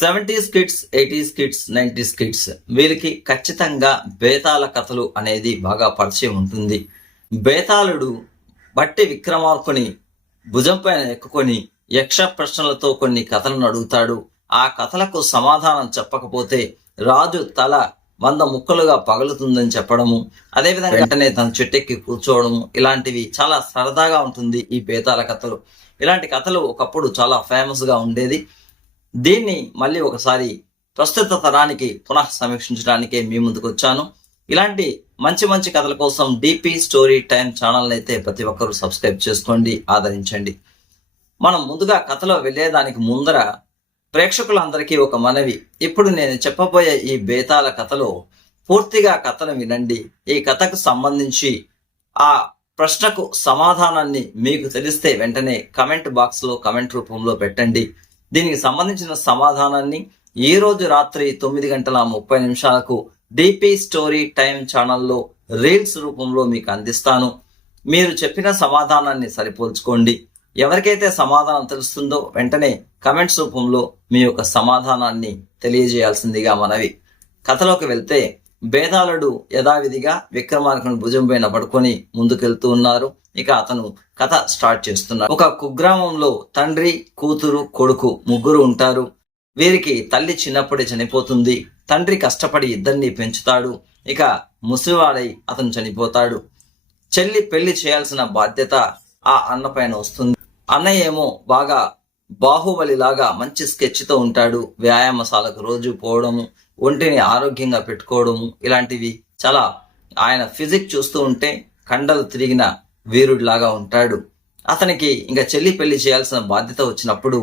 70s kids, 80s kids, 90s kids వీరికి ఖచ్చితంగా బేతాళ కథలు అనేది బాగా పరిచయం ఉంటుంది. బేతాళుడు బట్టి విక్రమార్కుని భుజం పైన ఎక్కుకొని యక్ష ప్రశ్నలతో కొన్ని కథలను అడుగుతాడు. ఆ కథలకు సమాధానం చెప్పకపోతే రాజు తల 100 ముక్కలుగా పగులుతుందని చెప్పడము, అదేవిధంగా వెంటనే తన చెట్టెక్కి కూర్చోవడము, ఇలాంటివి చాలా సరదాగా ఉంటుంది ఈ బేతాళ కథలు. ఇలాంటి కథలు ఒకప్పుడు చాలా ఫేమస్ గా ఉండేది. దీన్ని మళ్ళీ ఒకసారి ప్రస్తుత తరానికి పునః సమీక్షించడానికే మీ ముందుకు వచ్చాను. ఇలాంటి మంచి మంచి కథల కోసం డిపి స్టోరీ టైమ్ ఛానల్ అయితే ప్రతి ఒక్కరూ సబ్స్క్రైబ్ చేసుకోండి, ఆదరించండి. మనం ముందుగా కథలో వెళ్ళేదానికి ముందర ప్రేక్షకులందరికీ ఒక మనవి. ఇప్పుడు నేను చెప్పబోయే ఈ బేతాళ కథలో పూర్తిగా కథను వినండి. ఈ కథకు సంబంధించి ఆ ప్రశ్నకు సమాధానాన్ని మీకు తెలిస్తే వెంటనే కమెంట్ బాక్స్ లో కమెంట్ రూపంలో పెట్టండి. దీనికి సంబంధించిన సమాధానాన్ని ఈ రోజు రాత్రి 9:30 డిపి స్టోరీ టైమ్ ఛానల్లో రీల్స్ రూపంలో మీకు అందిస్తాను. మీరు చెప్పిన సమాధానాన్ని సరిపోల్చుకోండి. ఎవరికైతే సమాధానం తెలుస్తుందో వెంటనే కమెంట్స్ రూపంలో మీ యొక్క సమాధానాన్ని తెలియజేయాల్సిందిగా మనవి. కథలోకి వెళ్తే, బేతాళుడు యథావిధిగా విక్రమార్కుని భుజం పైన పడుకొని ముందుకెళ్తూ ఉన్నారు. ఇక అతను కథ స్టార్ట్ చేస్తున్నారు. ఒక కుగ్రామంలో తండ్రి, కూతురు, కొడుకు ముగ్గురు ఉంటారు. వీరికి తల్లి చిన్నప్పుడే చనిపోతుంది. తండ్రి కష్టపడి ఇద్దరిని పెంచుతాడు. ఇక ముసలివాడై అతను చనిపోతాడు. చెల్లి పెళ్లి చేయాల్సిన బాధ్యత ఆ అన్న పైన వస్తుంది. అన్నయ్య ఏమో బాగా బాహుబలిలాగా మంచి స్కెచ్ తో ఉంటాడు. వ్యాయామశాలకు రోజు పోవడము, ఒంటిని ఆరోగ్యంగా పెట్టుకోవడము, ఇలాంటివి చాలా ఆయన ఫిజిక్ చూస్తూ ఉంటే కండలు తిరిగిన వీరుడిలాగా ఉంటాడు. అతనికి ఇంకా చెల్లి పెళ్లి చేయాల్సిన బాధ్యత వచ్చినప్పుడు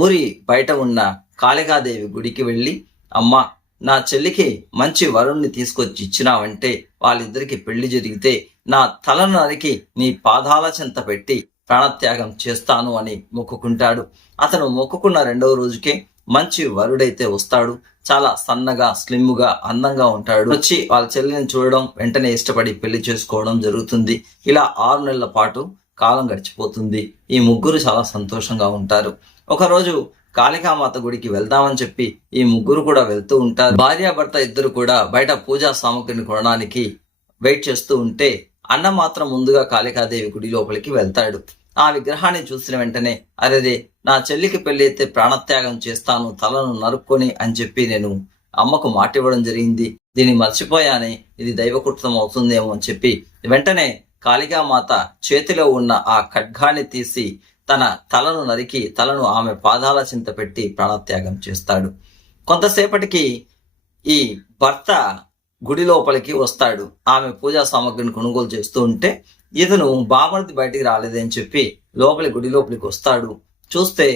ఊరి బయట ఉన్న కాళికాదేవి గుడికి వెళ్ళి, అమ్మ, నా చెల్లికి మంచి వరుణ్ణి తీసుకొచ్చి ఇచ్చినావంటే వాళ్ళిద్దరికి పెళ్లి జరిగితే నా తలను నరికి నీ పాదాల చెంత పెట్టి ప్రాణత్యాగం చేస్తాను అని మొక్కుకుంటాడు. అతను మొక్కుకున్న 2వ రోజుకే మంచి వరుడైతే వస్తాడు. చాలా సన్నగా, స్లిమ్గా, అందంగా ఉంటాడు. వచ్చి వాళ్ళ చెల్లిని చూడడం, వెంటనే ఇష్టపడి పెళ్లి చేసుకోవడం జరుగుతుంది. ఇలా 6 నెలల పాటు కాలం గడిచిపోతుంది. ఈ ముగ్గురు చాలా సంతోషంగా ఉంటారు. ఒకరోజు కాళికామాత గుడికి వెళ్దామని చెప్పి ఈ ముగ్గురు కూడా వెళ్తూ ఉంటారు. భార్యాభర్త ఇద్దరు కూడా బయట పూజా సామగ్రిని కొనడానికి వెయిట్ చేస్తూ ఉంటే అన్న మాత్రం ముందుగా కాళికాదేవి గుడి లోపలికి వెళ్తాడు. ఆ విగ్రహాన్ని చూసిన వెంటనే, అరేరే, నా చెల్లికి పెళ్లి అయితే ప్రాణత్యాగం చేస్తాను, తలను నరుక్కొని అని చెప్పి నేను అమ్మకు మాట ఇవ్వడం జరిగింది. దీన్ని మర్చిపోయానే, ఇది దైవకృతం అవుతుందేమో అని చెప్పి వెంటనే కాళికామాత చేతిలో ఉన్న ఆ ఖడ్గాన్ని తీసి తన తలను నరికి తలను ఆమె పాదాల చింత పెట్టి ప్రాణత్యాగం చేస్తాడు. కొంతసేపటికి ఈ భర్త గుడి లోపలికి వస్తాడు. ఆమె పూజా సామగ్రిని కొనుగోలు చేస్తూ ఉంటే ఇతను బామర్ది బయటికి రాలేదని చెప్పి గుడి లోపలికి వస్తాడు. చూస్తే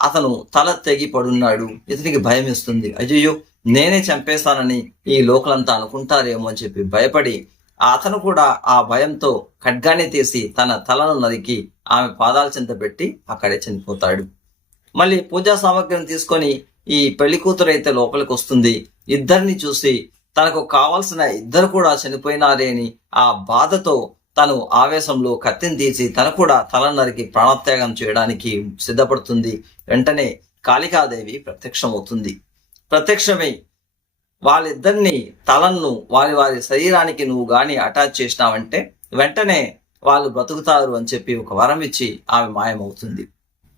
అతను తల తెగి పడున్నాడు. ఇతనికి భయం ఇస్తుంది. అయ్యో, నేనే చంపేస్తానని ఈ లోకలంతా అనుకుంటారేమో అని చెప్పి భయపడి అతను కూడా ఆ భయంతో ఖడ్గాన్ని తీసి తన తలను నరికి ఆమె పాదాల చెంత పెట్టి అక్కడే చనిపోతాడు. మళ్ళీ పూజా సామగ్రిని తీసుకొని ఈ పెళ్లి కూతురు అయితే లోపలికి వస్తుంది. ఇద్దరిని చూసి తనకు కావాల్సిన ఇద్దరు కూడా చనిపోయినారే అని ఆ బాధతో తను ఆవేశంలో కత్తిని తీసి తను కూడా తల నరికి ప్రాణత్యాగం చేయడానికి సిద్ధపడుతుంది. వెంటనే కాళికాదేవి ప్రత్యక్షమవుతుంది. ప్రత్యక్షమై వాళ్ళిద్దరిని తలను వారి వారి శరీరానికి నువ్వు గాని అటాచ్ చేసినావంటే వెంటనే వాళ్ళు బ్రతుకుతారు అని చెప్పి ఒక వరం ఇచ్చి ఆమె మాయమవుతుంది.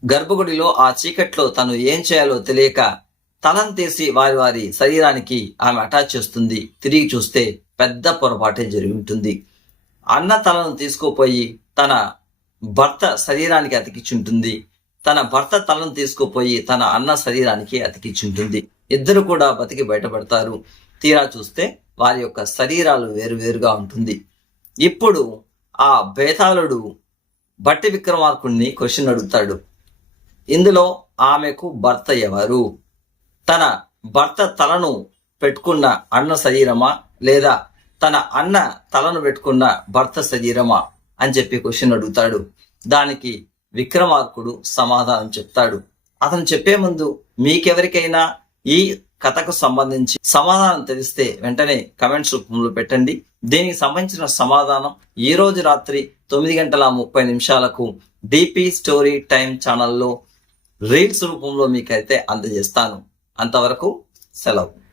గర్భగుడిలో ఆ చీకట్లో తను ఏం చేయాలో తెలియక తలను తీసి వారి వారి శరీరానికి ఆమె అటాచ్ చేస్తుంది. తిరిగి చూస్తే పెద్ద పొరపాటే జరిగి ఉంటుంది. అన్న తలను తీసుకుపోయి తన భర్త శరీరానికి అతికించుంటుంది. తన భర్త తలను తీసుకుపోయి తన అన్న శరీరానికి అతికించుంటుంది. ఇద్దరు కూడా బతికి బయటపడతారు. తీరా చూస్తే వారి యొక్క శరీరాలు వేరువేరుగా ఉంటుంది. ఇప్పుడు ఆ బేతాళుడు బట్టి విక్రమార్కుడిని క్వశ్చన్ అడుగుతాడు. ఇందులో ఆమెకు భర్త ఎవరు? తన భర్త తలను పెట్టుకున్న అన్న శరీరమా, లేదా తన అన్న తలను పెట్టుకున్న భర్త శరీరమా అని చెప్పి క్వశ్చన్ అడుగుతాడు. దానికి విక్రమార్కుడు సమాధానం చెప్తాడు. అతను చెప్పే ముందు మీకెవరికైనా ఈ కథకు సంబంధించి సమాధానం తెలిస్తే వెంటనే కమెంట్స్ రూపంలో పెట్టండి. దీనికి సంబంధించిన సమాధానం ఈ రోజు రాత్రి 9:30 డిపి స్టోరీ టైమ్ ఛానల్లో రీల్స్ రూపంలో మీకైతే అందజేస్తాను. అంతవరకు సెలవు.